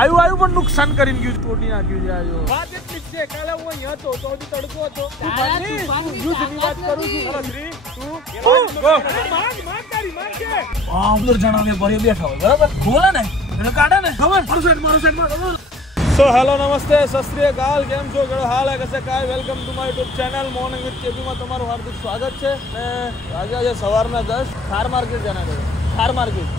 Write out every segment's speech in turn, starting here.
આયુ પણ નુકસાન કરીને ગયું, તોડી નાખ્યું છે આજો. વાત એટલી છે, કાલે હું અહીંયા હતો તો હજી તડકો હતો. યુદ્ધની વાત કરું છું. અંદર જણાવે ભરી બેઠા હોય બરાબર, ખોલે ને એટલે કાઢે ને ખબર. મારું સાઈડ. સો હેલો નમસ્તે સત શ્રી અકાલ, કેમ છો, કેવો હાલ હે, કસે કાય. Welcome to my YouTube channel morning with KP માં તમારું હાર્દિક સ્વાગત છે. ને આજે સવારના 10 ખાર માર્કેટ જાના છે. ખાર માર્કેટ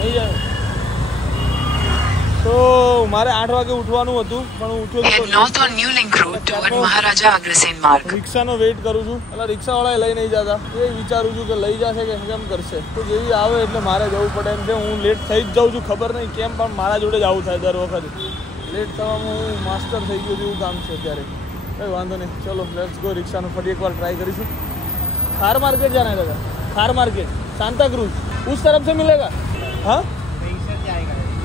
નહીં જાય તો મારે 8 વાગે ઉઠવાનું હતું, પણ હું ઉઠ્યો north on new link road toward Maharaja Agrasen Marg. રિક્ષાનો વેઇટ કરું છું. એટલે રિક્ષાવાળા લઈ નહીં જતા, એ વિચારું છું કે લઈ જશે કે કેમ કરશે. તો જેવી આવે એટલે મારે જવું પડે એમ છે. હું લેટ થઈ જ જાઉં છું, ખબર નહીં કેમ, પણ મારા જોડે જ આવું થાય દર વખતે. લેટ થવામાં હું માસ્ટર થઈ ગયો છું, એવું કામ છે અત્યારે. કંઈ વાંધો નહીં, ચલો લેટ્સ ગો. રિક્ષાનો ફરી એકવાર ટ્રાય કરીશું. खार मार्केट जाना है दादा, खार मार्केट सांता क्रूज उस तरफ से मिलेगा. हाँ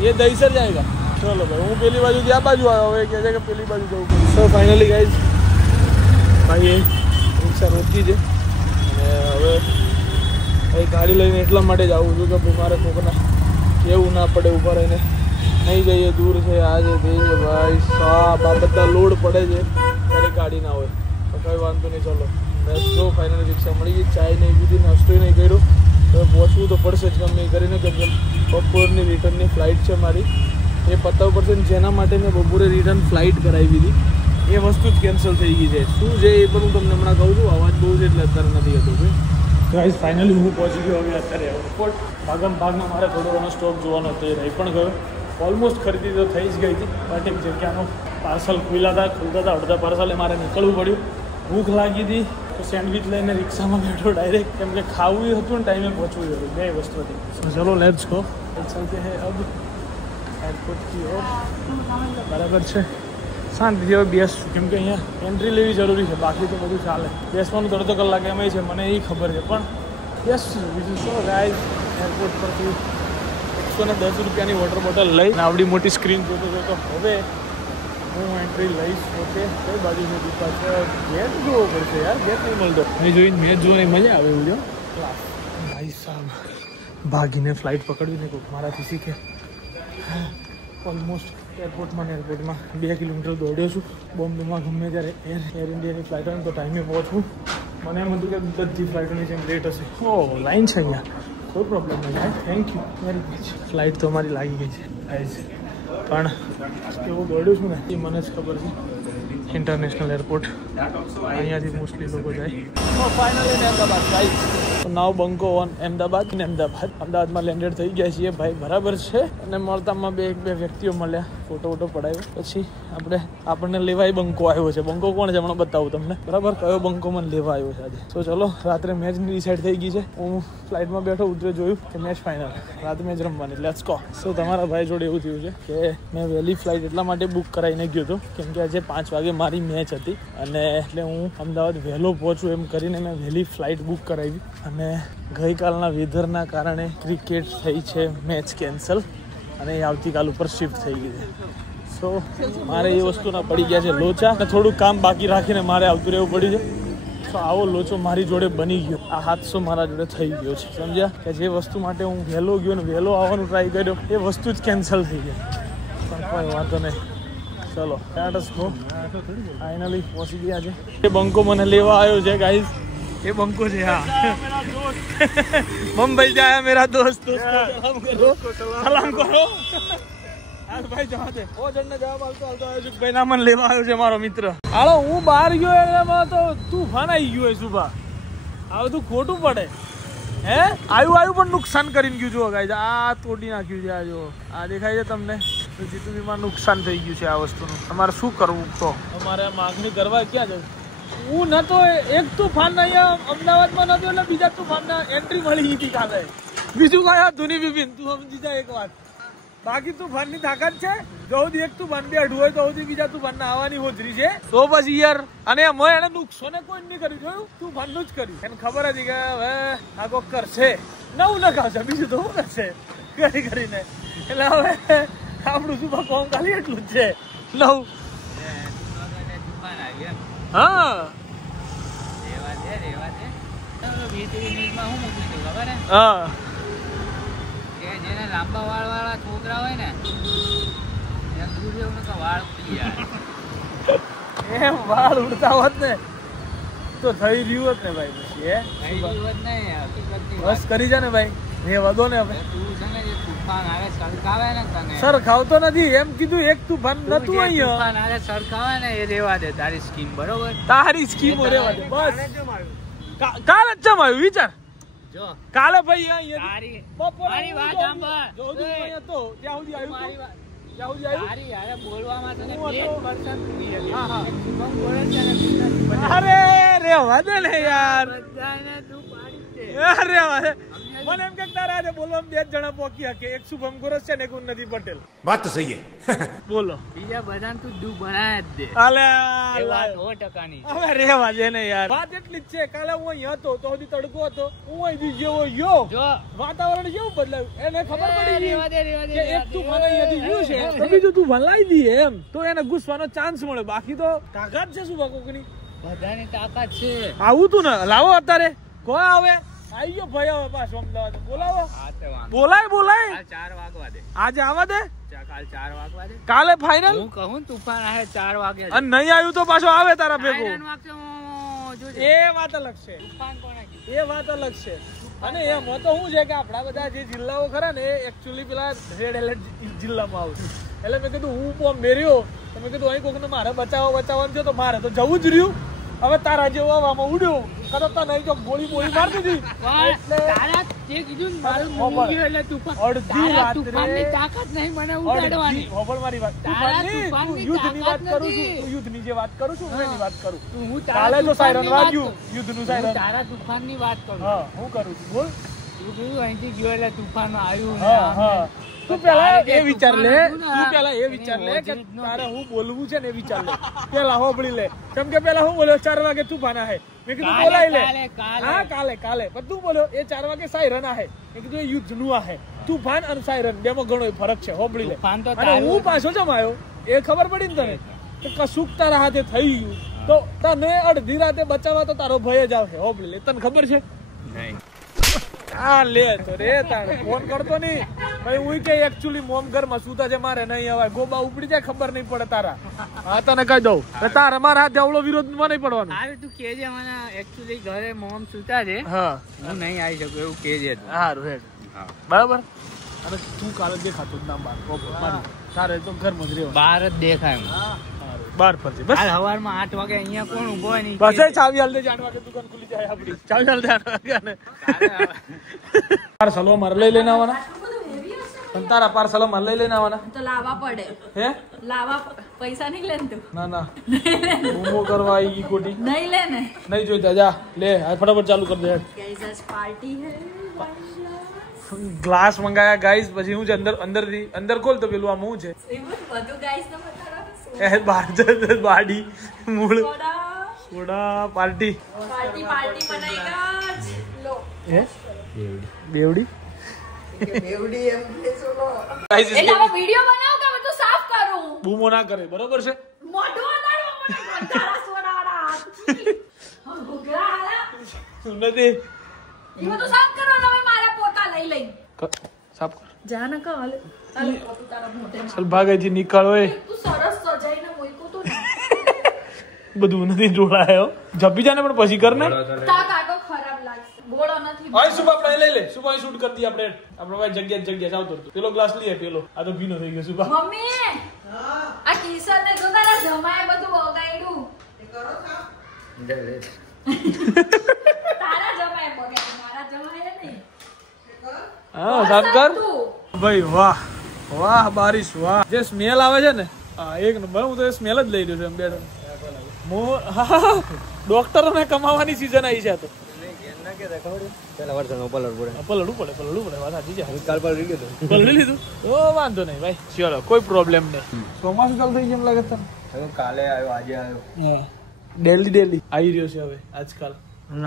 ये दहीसर जाएगा. चलो भाई, હું પેલી બાજુથી આ બાજુ આવ્યો, હવે કહે છે કે પેલી બાજુ જવું પડે. સો ફાઇનલી ગાઈઝ ભાઈ રિક્ષા રોકી છે અને હવે ભાઈ ગાડી લઈને એટલા માટે જ આવું છું કે ભાઈ મારે કોકના કેવું ના પડે ઊભા રહીને. નહીં જઈએ, દૂર છે, આ છે તે છે ભાઈ સાહેબ, આ બધા લોડ પડે છે ત્યારે ગાડી ના હોય તો કંઈ વાંધો નહીં. ચલો બસ જો ફાઇનલી રિક્ષા મળી ગઈ. ચાય નહીં પીધી, નાસ્તોય નહીં કર્યો. હવે પહોંચવું તો પડશે જ ગમે એ કરીને, કેમ કે બપોરની રિટર્નની ફ્લાઇટ છે મારી, એ પતાવવું પડશે. જેના માટે મેં બપોરે રિટર્ન ફ્લાઇટ કરાવી દીધી એ વસ્તુ જ કેન્સલ થઈ ગઈ છે. શું છે એ પણ હું તમને હમણાં કહું છું. અવાજ બહુ છે એટલે અત્યારે નથી હતો ભાઈ. ગાઈઝ ફાઇનલી હું પહોંચી ગયો હવે અત્યારે એરપોર્ટ. ભાગમાં મારે થોડો ઘણો સ્ટોક જોવાનો હતો, એ રહી પણ ગયો. ઓલમોસ્ટ ખરીદી તો થઈ જ ગઈ હતી, બટ એક જગ્યાનો પાર્સલ ખુલ્લા હતા, અડધા પાર્સલે મારે નીકળવું પડ્યું. ભૂખ લાગી હતી તો સેન્ડવિચ લઈને રિક્ષામાં બેઠો ડાયરેક્ટ, કેમ કે ખાવું હતું ને ટાઈમે પહોંચવું હતું, બે વસ્તુ હતી. ચલો લેટ્સ ગો. ચલતે હે અબ એરપોર્ટ કી ઓર. બરાબર છે, શાંતિથી હવે બેસશું, કેમ કે અહીંયા એન્ટ્રી લેવી જરૂરી છે, બાકી તો બધું ચાલે. બેસવાનું અડધો કલાક એમ છે, મને એ ખબર છે, પણ બેસશું. બીજું શું ગાઈઝ, એરપોર્ટ પરથી 110 રૂપિયાની વોટર બોટલ લઈને આવડી મોટી સ્ક્રીન જોતો હવે હું એન્ટ્રી લઈશ. ઓકે, કઈ બાજુ છે દુકાન છે? ગેટ જોવો પડશે યાર, ગેટ નહીં મળતો. મેં જોઈને મેચ જોવાની મજા આવે એવું જો. ભાઈ સાહેબ ભાગીને ફ્લાઇટ પકડવીને કોઈક મારાથી શીખે. ઓલમોસ્ટ એરપોર્ટમાં 2 કિલોમીટર દોડ્યો છું. બોમ્બેમાં ગમે ત્યારે એર ઇન્ડિયાની ફ્લાઇટ હોય તો ટાઈમે પહોંચવું. મને એમ હતું કે બધી ફ્લાઇટોની જેમ લેટ હશે. ઓ લાઈન છે અહીંયા, કોઈ પ્રોબ્લેમ નહીં ભાઈ, thank you very much. Flight તો અમારી લાગી ગઈ છે પણ કેવું દોડ્યું છું ને એ મને જ ખબર છે. ઇન્ટરનેશનલ એરપોર્ટ, અહીંયાથી મોસ્ટલી લોકો જાય. ફાઇનલી અમદાવાદ ગાઈસ, નાવ બંકો ઓન અમદાવાદ. અમદાવાદમાં લેન્ડેડ થઈ ગયા છીએ ભાઈ, બરાબર છે. અને મળતામાં બે વ્યક્તિઓ મળ્યા, ફોટો પડાવ્યો. પછી આપણને લેવાય બંકો આવ્યો છે. બંકો કોણ છે હમણાં બતાવું તમને, બરાબર કયો બંકો મને લેવા આવ્યો છે આજે. તો ચલો, રાત્રે મેચની ડિસાઇડ થઈ ગઈ છે. હું ફ્લાઇટમાં બેઠો ઉતરે જોયું કે મેચ ફાઇનલ, રાતે મેચ રમવાની. Let's go. સો તમારા ભાઈ જોડે એવું થયું છે કે મેં વહેલી ફ્લાઇટ એટલા માટે બુક કરાવીને ગયો હતો કેમ કે આજે 5 વાગે મારી મેચ હતી, અને એટલે હું અમદાવાદ વહેલો પહોંચું એમ કરીને મેં વહેલી ફ્લાઇટ બુક કરાવી. અને ગઈકાલના વેધરના કારણે ક્રિકેટ થઈ છે મેચ કેન્સલ, અને એ આવતીકાલ ઉપર શિફ્ટ થઈ ગઈ છે. સો મારે એ વસ્તુના પડી ગયા છે લોચા, અને થોડું કામ બાકી રાખીને મારે આવતું રહેવું પડ્યું છે. તો આવો લોચો મારી જોડે બની ગયો. આ હાદસો મારા જોડે થઈ ગયો છે, સમજ્યા? કે જે વસ્તુ માટે હું વહેલો ગયો ને વહેલો આવવાનું ટ્રાય કર્યો એ વસ્તુ જ કેન્સલ થઈ ગઈ. પણ કોઈ વાંધો નહીં, ચલો ફાઇનલી પહોંચી ગયા છે. એ બંકો મને લેવા આવ્યો છે ગાઈઝ, ये बंको से. हाँ मुंबई से आया मेरा दोस्त, सलाम करो. હાલ ભાઈ જવા દે. ઓ જણને જવાબ આવતો આવ્યો છું ભાઈ, ના મને લેવા આવ્યો છે મારો મિત્ર. હાલો હું બહાર ગયો એટલે તો તુફાન આવી ગયું હોય સુભા. આ બધું ખોટું પડે હે. આવ્યું પણ નુકસાન કરીને ગયું. જો ગાઈઝ આ તોડી નાખ્યું છે. આ જો આ દેખાય છે તમને, જીતુબીમાં નુકસાન થઈ ગયું છે આ વસ્તુનું. તમારે શું કરવું તો? અમારે માગણી કરવા ક્યાં જવું? હું નતો એક તુફાન અહીંયા અમદાવાદમાં નતો એટલે બીજા તુફાનના એન્ટ્રી મળી ગઈ કાલે. બીજું કયા ધોની બિપિન તું સમજી જા એક વાત. બાકી તુફાનની તાકાત છે, જો એક તુફાન બેઠું હોય તો બીજા તુફાન આવવાની હોતરી છે. તો પછી યાર, અને એમાં એને નુકસાન કોઈ નહીં કર્યું, જોયું? તુફાન નું જ કર્યું. એને ખબર હતી કે હવે આ કોક કરશે, નવું લગાવશે, બીજું તો શું કરશે કરીને. એટલે હવે આપણું શું કોમ ખાલી એટલું જ છે. નવું હા લાંબા વાળ વાળા છોકરા હોય ને એમ દૂર જેવું કે વાળ ઉડી જાય. એમ વાળ ઉડતા હોત ને તો થઈ રહ્યું હોત ને ભાઈ પછી હે નહીં જીવત નહીં હકીકતની બસ કરી જા ને ભાઈ એ વધો ને હવે તું છે ને જે તુફાન આવે સરકાવે ને તને સર ખાવતો નથી એમ કીધું એક તુફાન નતું અહીંયા તુફાન આવે સરકાવે ને એ રેવા દે તારી સ્કીમ બરોબર તારી સ્કીમ રેવા દે બસ કાલે જ જમાયું વિચાર જો કાલે ભાઈ અહીંયા તારી બપોરે મારી વાત સાંભળ. જો અહીંયા તો ત્યાં સુધી આવ્યું મારી વાત ત્યાં સુધી આવ્યું તારી યારે બોલવામાં તને હું હતો. 1% ભૂલી ગઈ. હા, હા. એક શુભમ બોલે છે ને બીજા અરે રેવા દે ને યાર બધાને તું પાડી દે. અરે વાહ. મને એમ કે તારા આજે બોલવામાં 2 જણા પોકી હકે એક શુભમ ગોરસ છે ને એક ઉન્નતિ પટેલ बात तो सही है બોલો બીજા બધાને તું દુ બનાય જ દે આલે એ વાત 100%ની. હવે રેવા દે ને યાર વાત એટલી જ છે કાલે હું અહીં હતો તો સુધી તડકો હતો હું અહીં જેવો યો જો વાતાવરણ કેવું બદલાયું એને ખબર પડી ગઈ રેવા દે રેવા દે કે એક તુફાન અહીંયાથી ગયું છે તો બીજું તું ભલાઈ દઈએ એમ તો એને ઘૂસવાનો ચાન્સ મળે બાકી તો તાકાત છે શું બાકોકની બધાની તાકાત છે. આવું તું ને લાવો અત્યારે કોઈ આવે આવી ગયો ભાઈ હવે પાછો અમદાવાદ બોલાવો આ તે વાંધો. બોલાય કાલ 4 વાગવા દે. આજે આવા દે કાલ 4 વાગવા દે. કાલે ફાઇનલ હું કહું તુફાન આવે 4 વાગે. અને નહીં આવ્યું તો પાછો આવે તારા ભેગો આયરન વાગશે, જોજે. એ વાત અલગ છે તુફાન કોણે કીધું? એ વાત અલગ છે અને એમ તો શું છે કે આપણા બધા જે જિલ્લાઓ ખરા ને એ એકચ્યુઅલી પેલા રેડ એલર્ટ જિલ્લામાં આવે એટલે મેં કીધું હું બોમ્બ મેર્યો તો મેં કીધું અહીં કોઈને મારે બચાવવાનું છે તો મારે તો જવું જ રહ્યું હવે તારા જેવો હવામાં ઉડ્યો કરતા નહીં તો ગોળી મારી દીધી પણ તારા જે કીધું ને મારું ખબર. મોં ગયું એટલે તુફાન. અડધી તારા રાત્રે તુફાનની તાકાત નહીં મને ઉડાડવાની. હોબળ મારી વાત તારા તું તુફાનની યુદ્ધની વાત તાકાત કરું છું નથી. તું યુદ્ધની જે વાત કરું છું હું એની વાત કરું હું તારા કાલે તો સાયરન તુફાનની વાત વાગ્યું કરું. યુદ્ધનું હું સાયરન તારા તુફાનની વાત કરું. હા હું કરું છું બોલ તું જોયું અહીંથી ગયો એટલે તુફાન આવ્યું ને હા આમ હા ને. તું પેલા તારે જે એ વિચાર લે તુફાન હતું ને, તું પેલા એ વિચાર લે કે એની ઓજરી જ તારે હું બોલવું છે ને એ વિચાર લે પેલા હોબળી લે કેમ કે પેલા હું બોલ્યો 4 વાગે તુફાન આહે મેં કીધું કાલે, બોલાઈ લે કાલે. હા કાલે પણ તું બોલ્યો એ 4 વાગે સાયરન આહે મેં કીધું એ યુદ્ધનું આહે તુફાન અને સાયરન બેમાં ઘણો ફરક છે હોબળી લે તુફાન તો અને તારું હું પાછો જમાયો એ ખબર પડી ને તને કે કશુંક તારા હાથે થઈ ગયું તો તને અડધી રાતે બચાવવા તો તારો ભય જ આવશે હોબળી લે તને ખબર છે નહીં. હા લે તો રે તારે ફોન કરતો નહીં ભાઈ હું કે એકચ્યુઅલી મોમ ઘરમાં સુતા છે મારે નહીં અવાય ગોબા ઉપડી જાય ખબર નહીં પડે તારા હા તને કહી દઉં તારે મારા હાથે અવળો વિરોધમાં નહીં પડવાનું હારે તું કેજે મને એકચ્યુઅલી ઘરે મોમ સુતા છે હા હું નહીં આવી શકું એવું કેજે તું. સારું હેડ બરાબર અને તું કાલે દેખાતો જ ના બહાર તારે તો ઘરમાં જ રહેવાનું બહાર જ દેખાય હું. બહાર ફરજે બસ કાલ સવારમાં 8 વાગે અહીંયા કોણ ઊભો હોય ને ઈ બસ કેજે. ચાવી હાલ દે 8 વાગે દુકાન ખુલી જાય આપડી ચાવી હાલ દે 8 વાગે ને પાર્સલો મારે લઈ લઈને આવવાના પણ તારા પાર્સલો મારે લઈ લઈને આવવાના તો લાવવા પડે હે પૈસા નહીં લે ને તું ના ના બૂમો કરવા આવી ગઈ ખોટી નહીં લે ને નહીં જોઈતા જા લે આ ફટાફટ ચાલુ કરી દે ગાઈસ આજ પાર્ટી હે ગ્લાસ મંગાયા ગાઈસ પછી હું છે અંદર ખોલ તો પેલું આમ હું છે એવું બધું ગાઈસ ને બતાવવાનું એ બહાર બાડી મૂળ સોડા સોડા પાર્ટી પાર્ટી બનાવી લો હે બેવડી Guys, એટલે હવે વિડિયો બનાવ કે બધું સાફ કરું બૂમો ના કરે બરોબર છે મોઢું અડાડવા મને કંટાળા સોડાવાળા હાથથી ઘૂઘરા હાલા નથી એ બધું સાફ કરવાનું હવે મારા પોતા લઈ સાફ કર જા ન કા હાલે ચાલ પોતું તારા મોઢે ચાલ ભાગેથી નીકળ ઓય તું સરસ સજાઈને મૂક્યું તું ને બધું નથી જોડાયો જપી જાને પણ પછી કર ને તા કાકો ખરાબ લાગશે બોળો નથી હવે સુબહ આપણે લઈ લે સુબહ શૂટ કરી દઈએ આપણે ભાઈ જગ્યા આવતો પેલો ગ્લાસ લઈએ પેલો આ તો ભીનો થઈ ગયો સુબહ મમ્મી આ કિશન ને જો તારા જમાએ બધું બગાડ્યું તારા જમાએ બગાડ્યું મારા જમાએ નહીં હા સાફ કર ભાઈ વાહ વાહ બારિશ વાહ જે સ્મેલ આવે છે ને હા એક નંબર હું તો એ સ્મેલ જ લઈ રહ્યો છું એમ બેઠો ડોક્ટરો ને કમાવાની સીઝન આવી છે તો પલડવું પડે વાત સાચી છે પલડી લીધું તો વાંધો નહીં ભાઈ ચલો કોઈ પ્રોબ્લેમ નહીં ચોમાસું ચાલુ થઈ ગયું એમ લાગે તને કાલે આવ્યો આજે આવ્યો ડેલી આવી રહ્યો છે હવે આજકાલ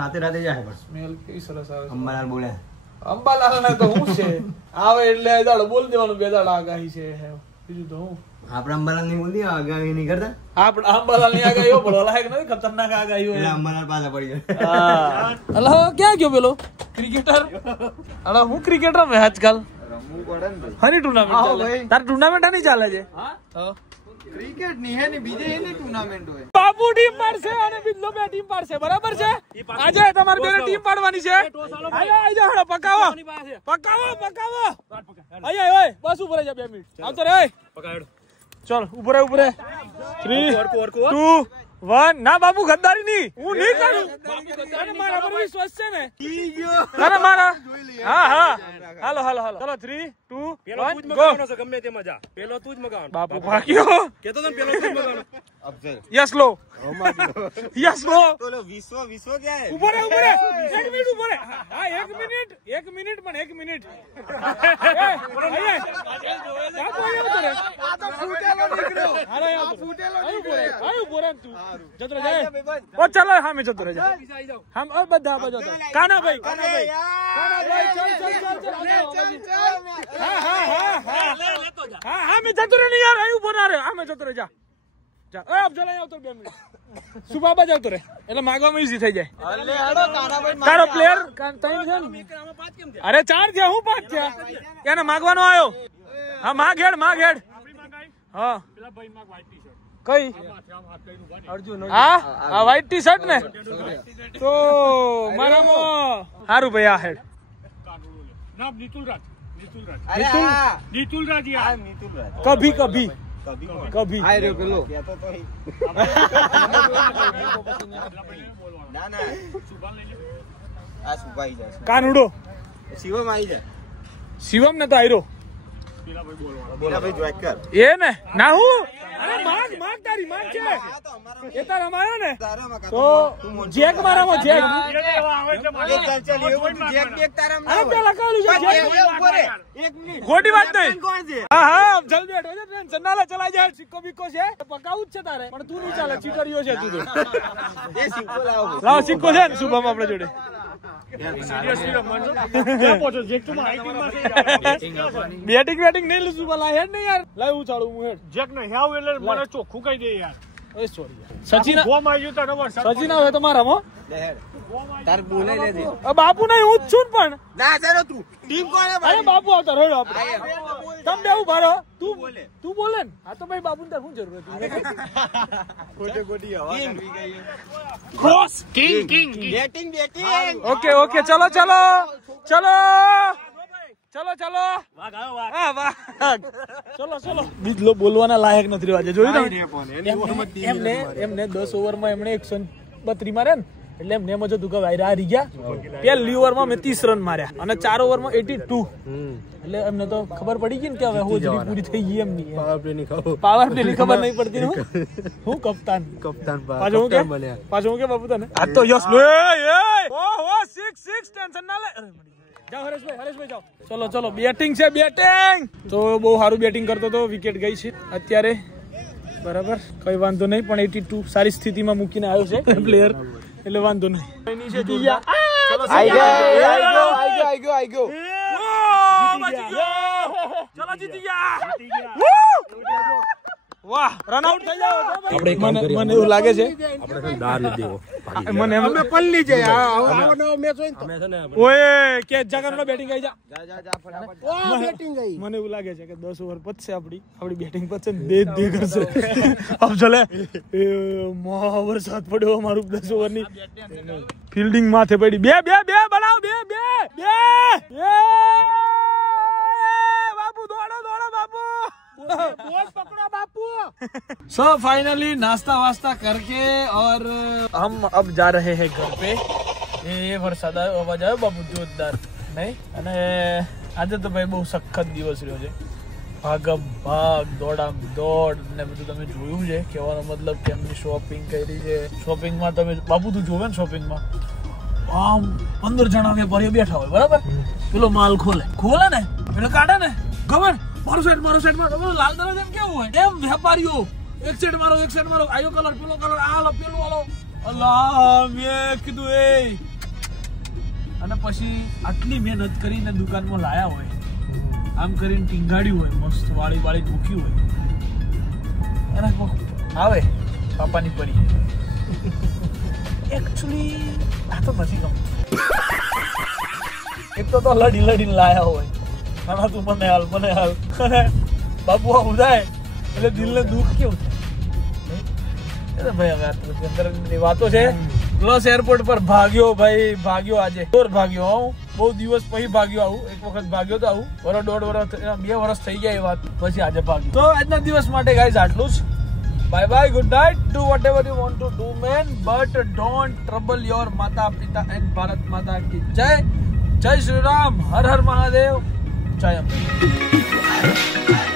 રાતે જાય પણ સ્મેલ કેવી સરસ આવે છે અંબાલાલ બોલે અંબાલાલ ને તો હું છે આવે એટલે દાડો બોલ દેવાનું બે દાડા આગાહી છે બીજું તો હું આપડે અંબાલાલ ની બોલતી આગાહી નહીં કરતા આપણે અંબાલાલ ની આગાહી પણ લાયક નથી ખતરનાક આગાહી હોય અંબાલાલ પાછા પડી જાય હા અલા ક્યાં ગયો પેલો ક્રિકેટર અલા હું ક્રિકેટર મેં આજકાલ હની ટુર્નામેન્ટ ચાલે તાર ટુર્નામેન્ટ નહીં ચાલે છે ક્રિકેટ ની હે ને બીજે એની ટુર્નામેન્ટ હોય. બાપુ ટીમ પાડશે અને બિલ્લો બે ટીમ પાડશે બરાબર છે આજે તમારે બે ટીમ પાડવાની છે હાલો આઈ જાઓ પકાવો આય ઓય બસ ઉપર જા 2 મિનિટ આવતો રે ઓય પકાડો ચલ ઉપર 3 2 1 ના બાપુ ગદ્દારી નહીં હું નહીં કરું તને મારા પર વિશ્વાસ છે ને તને મારા હા હાલો ચલો 3 2 1 ગો ગમે તે મજા પેલો તું જ મગાવ બાપુ ભાગ્યો કેતો તને પેલો તું જ મગાવ અફઝલ યસ લો તો વિશ્વ क्या है ઉપર 1 મિનિટ ઉપર હા 1 મિનિટ પણ 1 મિનિટ જતો રહે ઓ ચાલો હા મેં જતો રહે હમ બધા કાના ભાઈ ચલ હા મેં જતો રહે યાર આયુ બોના રે હા મેં જતો રહે જા અફઝલ આવતો 2 મિનિટ સુબાબા જાવતો રે એટલે માગવામાં ઈઝી થઈ જાય તારો પ્લેયર અરે 4 થયા હું 5 થયા એને માગવાનો આવ્યો હા માગ હેડ હા કઈ હા વ્હાઈટ ટી શર્ટ ને તો મારામાં સારું ભાઈ આ હેડ કભી આ રહ્યો પેલો કાનુડો શિવમ ને તો આયરો એ ને ના હું અરે માગ તારી માગ છે એ તાર અમારો ને તો જેક મારામાં જેક ખોટી વાત નહીં હા જલ્દી બેઠો છે ટેન્શન ના લે ચલા જાય સિક્કો બિક્કો છે પકાવું જ છે તારે પણ તું નહીં ચાલે ચીટરીઓ છે તું તો લાવ સિક્કો છે ને શુભમ આપડે જોડે બેટિંગ નહીં લીધું ભલા હેડ નહીં યાર લાવ હું ચાલુ હું હેડ જેક ને હેવ એટલે મને ચોખ્ખું કહી દે યાર ઓય સોરી સચિન ગોમ આવ્યો તો નવો સચિન આવે તો મારા મો તાર બોલે લેજે બાપુ નહીં હું જ છું પણ ના ચાલો તું ટીમ કોને અરે બાપુ આવતા રેડો આપણે તમ બેવું ભારો તું બોલે ને હા તો ભાઈ બાપુ તાર શું જરૂર હતી ખોટી હવા કરી ગઈ ક્રોસ કિંગ બેટિંગ ઓકે ચલો ચલો બીજલો બોલવાના લાયક નથી રહેવા જોયું એમને 10 ઓવરમાં એમણે 132 માર્યા ને એટલે એમને મજો તું કે વાયરા હારી ગયા પહેલી ઓવરમાં મેં 30 રન માર્યા અને 4 ઓવરમાં 82 એટલે એમને તો ખબર પડી ગઈ ને કે હવે હોજરી પૂરી થઈ ગઈ એમની પાવર પ્લે ની ખબર નહીં પડતી હું કપ્તાન પાછો હું કે બાપુ તને આ તો યસ લો ઓહો 6 ટેન્શન ના લે જાઓ હરેશભાઈ જાઓ ચલો બેટિંગ છે તો બહુ સારું બેટિંગ કરતો તો વિકેટ ગઈ છે અત્યારે બરાબર કઈ વાંધો નહીં પણ 82 સારી સ્થિતિમાં મૂકીને આવ્યો છે પ્લેયર એટલે વાંધો નહીં જીતી ગયા વાહ રન આઉટ થઈ જાવ મને એવું લાગે છે આપણે દાર લીધી મને અમે પલ્લી છે આવવાનો મેચ હોય ને ઓય કે જગરનો બેટિંગ આવી જા ઓ બેટિંગ ગઈ મને એવું લાગે છે કે 10 ઓવર પતશે આપડી બેટિંગ પતશે દે કરશે અફઝલે એ મોહવર સાથ પડ્યો મારું 10 ઓવરની ફિલ્ડિંગ માથે પડી બે બનાવ બે બાપુ દોડો બાપુ बोल पकड़ो बापू सो फाइनली नाश्ता वास्ता करके और हम अब जा रहे हैं घर पे ये वरसाद अवाज आयो बापू जोरदार नहीं અને આજે તો ભાઈ બહુ સખત દિવસ રહ્યો છે ભાગ દોડ ને બધું તમે જોયું છે કહેવાનો મતલબ કે એમની શોપિંગ કરી છે શોપિંગમાં તમે બાપુ તું જોવે ને શોપિંગમાં આમ 15 જણા વેપારીઓ બેઠા હોય બરાબર પેલો માલ ખોલે ને પેલો કાઢે ને ખબર મારો સેટ લાલ દરવાજા એમ કેવું હોય એમ વેપારીઓ એક સેટ મારો આયો કલર પેલો કલર આ લો પેલો વાળો અલ્લાહ મેં કીધું એ અને પછી આટલી મહેનત કરીને દુકાનમાં લાયા હોય આમ કરીને ટીંગાડ્યું હોય મસ્ત વાળી મૂક્યું હોય એના આવે પાપાની પરી એકચ્યુઅલી આ તો નથી ગમતું એક તો લડીને લાયા હોય આના તું મને હાલ બાબુ આવું થાય એટલે દિલને દુઃખ કેવું થાય ભાઈ હવે અંદરની વાતો છે પ્લસ એરપોર્ટ પર ભાગ્યો આજે જોર ભાગ્યો હું બહુ દિવસ પછી ભાગ્યો આવું એક વખત ભાગ્યો તો આવું વર્ષ 1.5 વર્ષ 2 વર્ષ થઈ ગયા એ વાત પછી આજે ભાગ્યો તો આજના દિવસ માટે ગાઈઝ આટલું જ bye bye good night do vote ever you want to do man but don't trouble your માતા પિતા એન્ડ ભારત માતા કી જય શ્રી રામ હર હર મહાદેવ જય અંબે